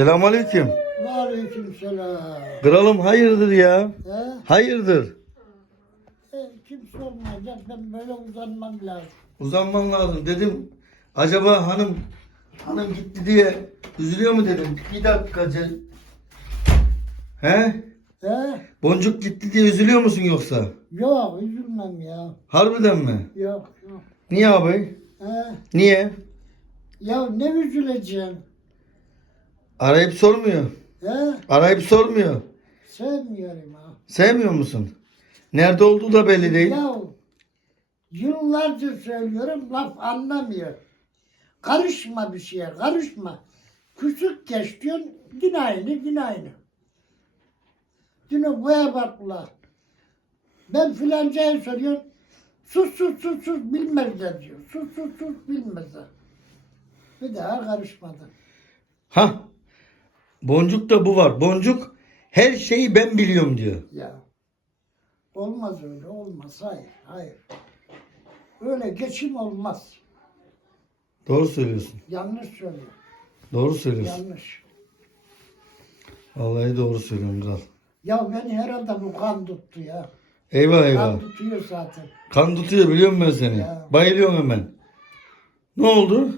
Selamünaleyküm. Aleyküm selam. Kralım hayırdır ya? He? Hayırdır? E, kimse olmayacak. Ben böyle uzanmam lazım. Uzanman lazım dedim. Acaba hanım hanım gitti diye üzülüyor mu dedim. Bir dakika. Ce- He? He? Boncuk gitti diye üzülüyor musun yoksa? Yok üzülmem ya. Harbiden mi? Yok yok. Niye abi? He? Niye? Ya ne üzüleceğim? Arayıp sormuyor. He? Arayıp sormuyor. Sevmiyorum ha. Sevmiyor musun? Nerede olduğu da belli değil. Ya yıllarca söylüyorum laf anlamıyor. Karışma bir şeye karışma. Küçük geç diyorsun yine aynı yine aynı. Yine boya bakla. Ben filancaya soruyorum. Sus sus sus sus bilmezler diyor. Sus sus sus bilmezler. Bir daha karışmadı. Ha. Boncuk da bu var. Boncuk her şeyi ben biliyorum diyor. Ya. Olmaz öyle olmaz. Hayır hayır. Öyle geçim olmaz. Doğru söylüyorsun. Yanlış söylüyor. Doğru söylüyorsun. Yanlış. Vallahi doğru söylüyorsun kral. Ya beni herhalde bu kan tuttu ya. Eyvah eyvah. Kan tutuyor zaten. Kan tutuyor biliyor musun ben seni? Ya. Bayılıyorum hemen. Ne oldu?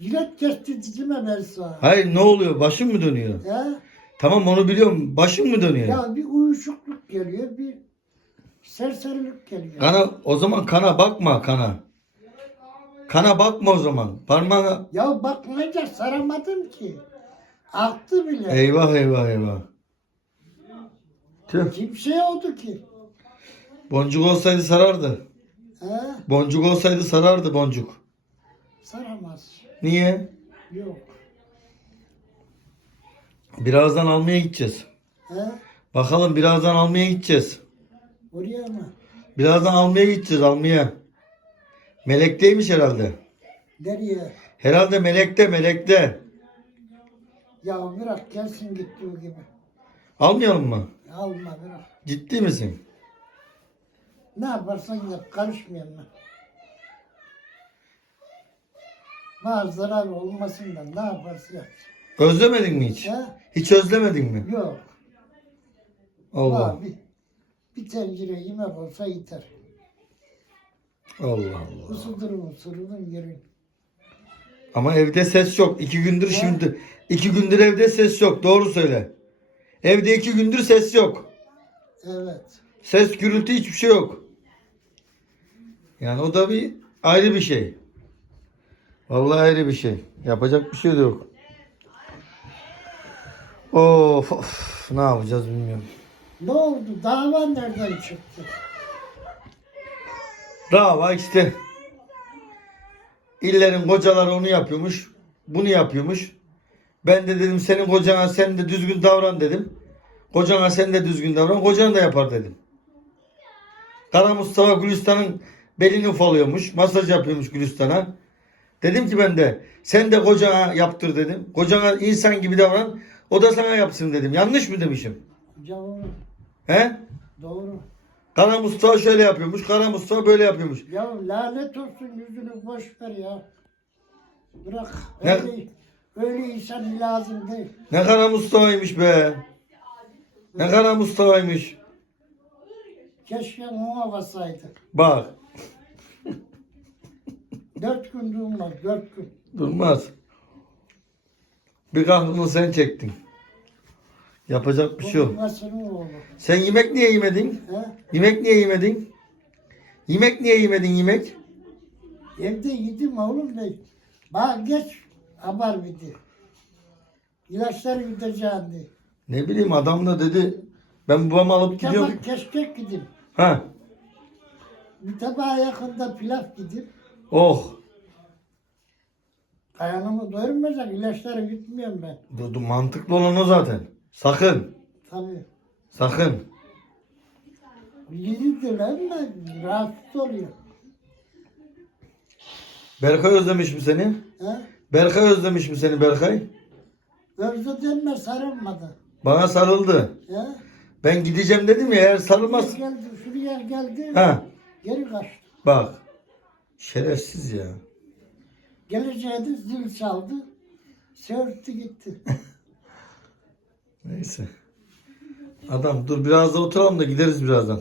Jilet kesti dizime sana. Hayır ne oluyor? Başın mı dönüyor? Ya, Tamam onu biliyorum. Başın mı dönüyor? ya bir uyuşukluk geliyor, bir serserilik geliyor. Kana o zaman kana bakma kana. Kana bakma o zaman. Parmağına Ya bakmayınca saramadım ki. Aktı bile. eyvah eyvah eyvah. Tüh. Kimseye oldu ki. Boncuk olsaydı sarardı. He? Boncuk olsaydı sarardı boncuk. Saramaz. Niye? Yok. Birazdan almaya gideceğiz. He? Bakalım birazdan almaya gideceğiz. Oraya mı? Birazdan almaya gideceğiz almaya. Melekteymiş herhalde. Nereye? Herhalde melekte melekte. Ya bırak gelsin gittiği gibi. Almayalım mı? Alma bırak. Ciddi misin? Ne yaparsan yap, karışmıyorum ben. Bana zarar olmasın da ne yaparsa yap. Özlemedin mi hiç? He? Hiç özlemedin mi? Yok. Allah. Abi, bir tencere yemek olsa yeter. Allah Allah. Isıtırım ısırırım yerim. Ama evde ses yok. İki gündür şimdi. iki gündür evde ses yok. Doğru söyle. Evde iki gündür ses yok. Evet. Ses gürültü hiçbir şey yok. Yani o da bir ayrı bir şey. Vallahi ayrı bir şey. Yapacak bir şey de yok. Of, of ne yapacağız bilmiyorum. Ne oldu? Dava nereden çıktı? Dava işte. İllerin kocaları onu yapıyormuş. Bunu yapıyormuş. Ben de dedim senin kocana sen de düzgün davran dedim. Kocana sen de düzgün davran. Kocan da yapar dedim. Kara Mustafa Gülistan'ın belini ufalıyormuş. Masaj yapıyormuş Gülistan'a. Dedim ki ben de sen de kocana yaptır dedim. Kocana insan gibi davran. O da sana yapsın dedim. Yanlış mı demişim? Doğru. He? Doğru. Kara Mustafa şöyle yapıyormuş. Kara Mustafa böyle yapıyormuş. Ya lanet olsun yüzünü boş ver ya. Bırak. Ne? Öyle, öyle insan lazım değil. Ne kara Mustafa'ymış be. Ne kara Mustafa'ymış. Keşke ona basaydı. Bak Dört gün durmaz, dört gün. durmaz. Bir kahrını sen çektin. Yapacak bir şey yok. Babasının oğlu. Sen yemek niye yemedin? He? Yemek niye yemedin? Yemek niye yemedin yemek? Evde yedim oğlum da. Bak geç haber bitti. İlaçları gideceğim diye. Ne bileyim adam da dedi ben babamı alıp Bir gidiyorum. tabak keşkek gidin. Ha. Bir tabağa yakında pilav gidin. Oh. Kayanımı doyurmayacak ilaçları gitmiyorum ben. Du- du- Mantıklı olan o zaten. Sakın. Tabii. Sakın. Yedi ama rahatsız oluyor. Berkay özlemiş mi seni? He? Berkay özlemiş mi seni Berkay? Özlediğime sarılmadı. Bana sarıldı. He? Ben gideceğim dedim ya eğer sarılmaz. Geldi, şuraya geldi. Ha. Geri kaçtı. Bak. Şerefsiz ya. Geleceğiydi zil çaldı. Sörttü gitti. Neyse. Adam dur biraz da oturalım da gideriz birazdan.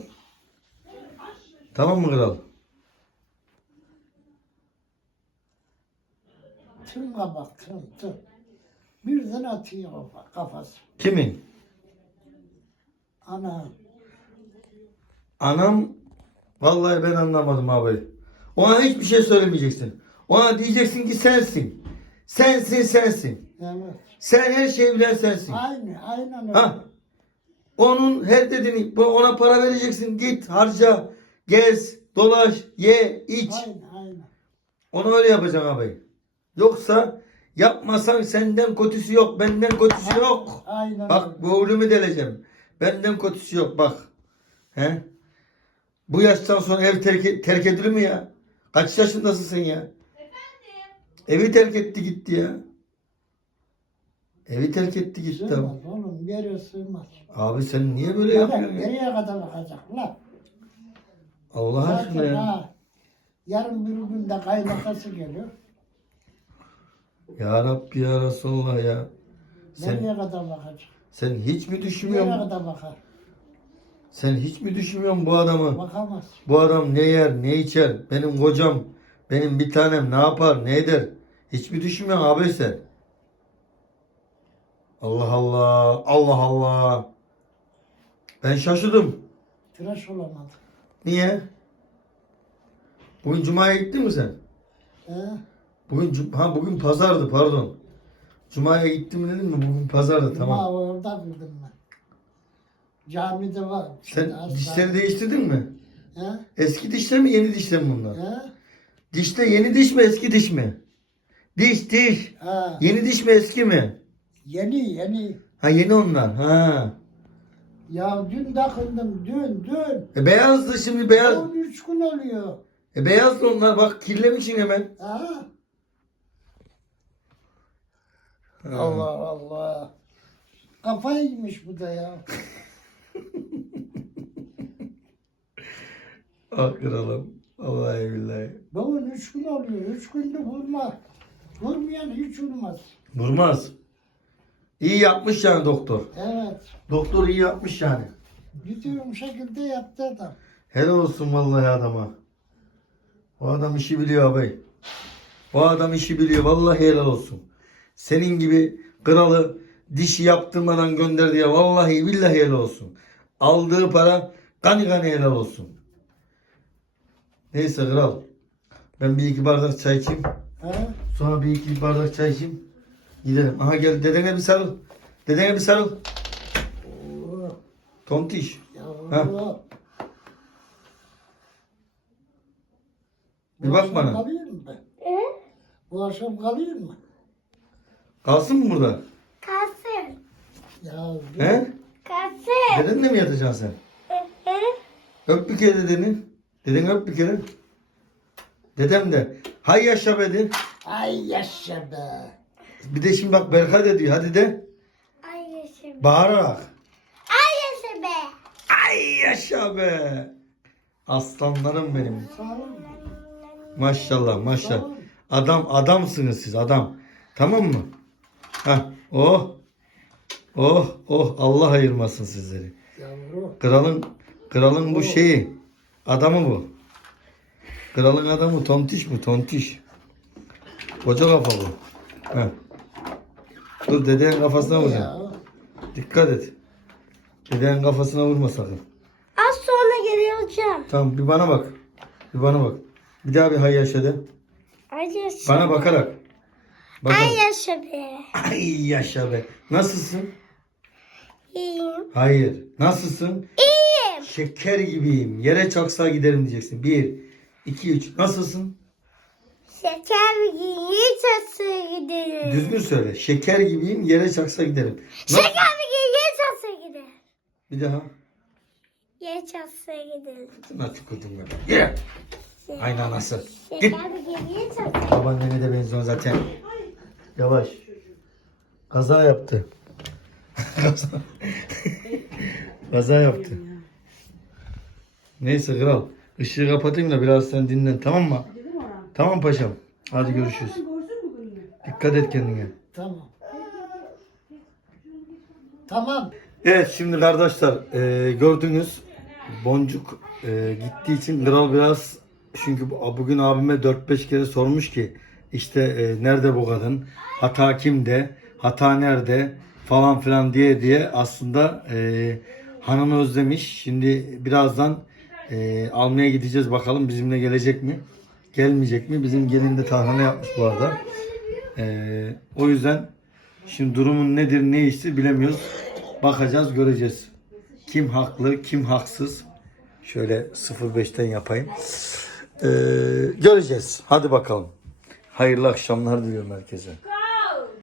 Tamam mı kral? Tüm kabak tüm tüm. Birden atıyor kafa- kafası. Kimin? Ana. Anam vallahi ben anlamadım abi. Ona hiçbir şey söylemeyeceksin. Ona diyeceksin ki sensin. Sensin sensin. Evet. Sen her şeyi bilen sensin. Aynı, aynen öyle. Ha. Onun her dediğini ona para vereceksin. Git harca, gez, dolaş, ye, iç. Aynen, aynen. Onu öyle yapacaksın abi. Yoksa yapmasan senden kötüsü yok, benden kötüsü yok. Aynen Bak ölümü deleceğim. Benden kötüsü yok bak. He? Bu yaştan sonra ev terk, terk edilir mi ya? Kaç yaşındasın sen ya? Evi terk etti gitti ya. Evi terk etti gitti. abi. Sığmaz oğlum, yere sığmaz. Abi sen niye böyle Nereye, yapıyorsun ya? nereye kadar bakacak lan? Allah aşkına Zaten ya. ha, yarın bir gün de kaynatası geliyor. Ya Rabbi ya Resulallah ya. Sen, Nereye kadar bakacak? sen hiç mi Nereye düşünmüyorsun? kadar bakar? Sen hiç mi düşünmüyorsun bu adamı? Bakamaz. Bu adam ne yer, ne içer? Benim kocam, benim bir tanem ne yapar, ne eder? Hiç mi düşünmüyorsun abi sen? Allah Allah, Allah Allah. Ben şaşırdım. Tıraş olamadı. Niye? Bugün Cuma'ya gittin mi sen? He? Bugün ha bugün pazardı pardon. Cuma'ya gittim dedim mi? Bugün pazardı Tamam. tamam. orada kıldım ben. Camide var. Sen Şimdi dişleri değiştirdin mi? He? Eski dişler mi yeni dişler mi bunlar? He? Dişte yeni diş mi eski diş mi? Diş diş. Ha. Yeni diş mi eski mi? Yeni yeni. Ha yeni onlar. Ha. Ya dün takıldım dün dün. E beyazdı şimdi beyaz. 13 gün oluyor. E beyazdı onlar bak kirlemişsin hemen. Ha? Ha. Allah Allah. Kafayı yemiş bu da ya. Ah kralım. Vallahi billahi. Bugün üç gün oluyor. Üç günde vurma. Vurmayan hiç vurmaz. Vurmaz. İyi yapmış yani doktor. Evet. Doktor iyi yapmış yani. Gidiyorum şekilde yaptı adam. Helal olsun vallahi adama. O adam işi biliyor abi. O adam işi biliyor. Vallahi helal olsun. Senin gibi kralı dişi yaptırmadan gönderdi ya. Vallahi billahi helal olsun. Aldığı para gani gani helal olsun. Neyse kral. Ben bir iki bardak çay içeyim. Ha? Sonra bir iki bardak çay içeyim. Gidelim. Aha gel dedene bir sarıl. Dedene bir sarıl. Oo, Tontiş. yavrum. Bir Bu bak bana. Kalayım mı ben? Bu akşam kalayım mı? Kalsın mı burada? Kasım. Ya He? Kasım. Dedenle mi yatacaksın sen? Öp bir kere dedeni. Deden öp bir kere. Dedem de. Hay yaşa be de. Ay yaşa be. Bir de şimdi bak Berkay da diyor. Hadi de. Ay yaşa be. Bağırarak. Ay yaşa be. Ay yaşa be. Aslanlarım benim. Maşallah maşallah. Adam adamsınız siz adam. Tamam mı? Hah. Oh. Oh oh Allah ayırmasın sizleri. Kralın kralın bu şeyi adamı bu. Kralın adamı tontiş bu tontiş. Koca kafa bu. Heh. Dur dedenin kafasına vuracaksın. Dikkat et. Dedenin kafasına vurma sakın. Az sonra geleceğim. Tamam bir bana bak. Bir bana bak. Bir daha bir hay yaşa de. Ay yaşa. Bana bakarak. Bakarak. Ay yaşa be. Ay yaşa be. Nasılsın? İyiyim. Hayır. Nasılsın? İyiyim. Şeker gibiyim. Yere çaksa giderim diyeceksin. Bir, iki, üç. Nasılsın? Şeker giyi çası gidelim. Düzgün söyle. Şeker gibiyim. Yere çaksa giderim. Na- Şeker giyi çası gidelim. Bir daha. Ye çası gidelim. Ne tükürdüm ben. Yere. Aynı anası. Git. Şeker giyi çası. Babaannene de benziyor zaten. Yavaş. Kaza yaptı. Kaza yaptı. Neyse kral. Işığı kapatayım da biraz sen dinlen tamam mı? Tamam paşam. Hadi görüşürüz. Dikkat et kendine. Tamam. Tamam. Evet şimdi kardeşler e, gördünüz Boncuk e, gittiği için kral biraz çünkü bu- bugün abime 4-5 kere sormuş ki işte e, nerede bu kadın hata kimde hata nerede falan filan diye diye aslında e, hanımı özlemiş. Şimdi birazdan e, almaya gideceğiz bakalım bizimle gelecek mi gelmeyecek mi bizim gelin de tahlane yapmış bu arada. E, o yüzden Şimdi durumun nedir ne iyisi bilemiyoruz. Bakacağız göreceğiz. Kim haklı kim haksız. Şöyle 05'ten yapayım. Ee, göreceğiz. Hadi bakalım. Hayırlı akşamlar diliyorum herkese.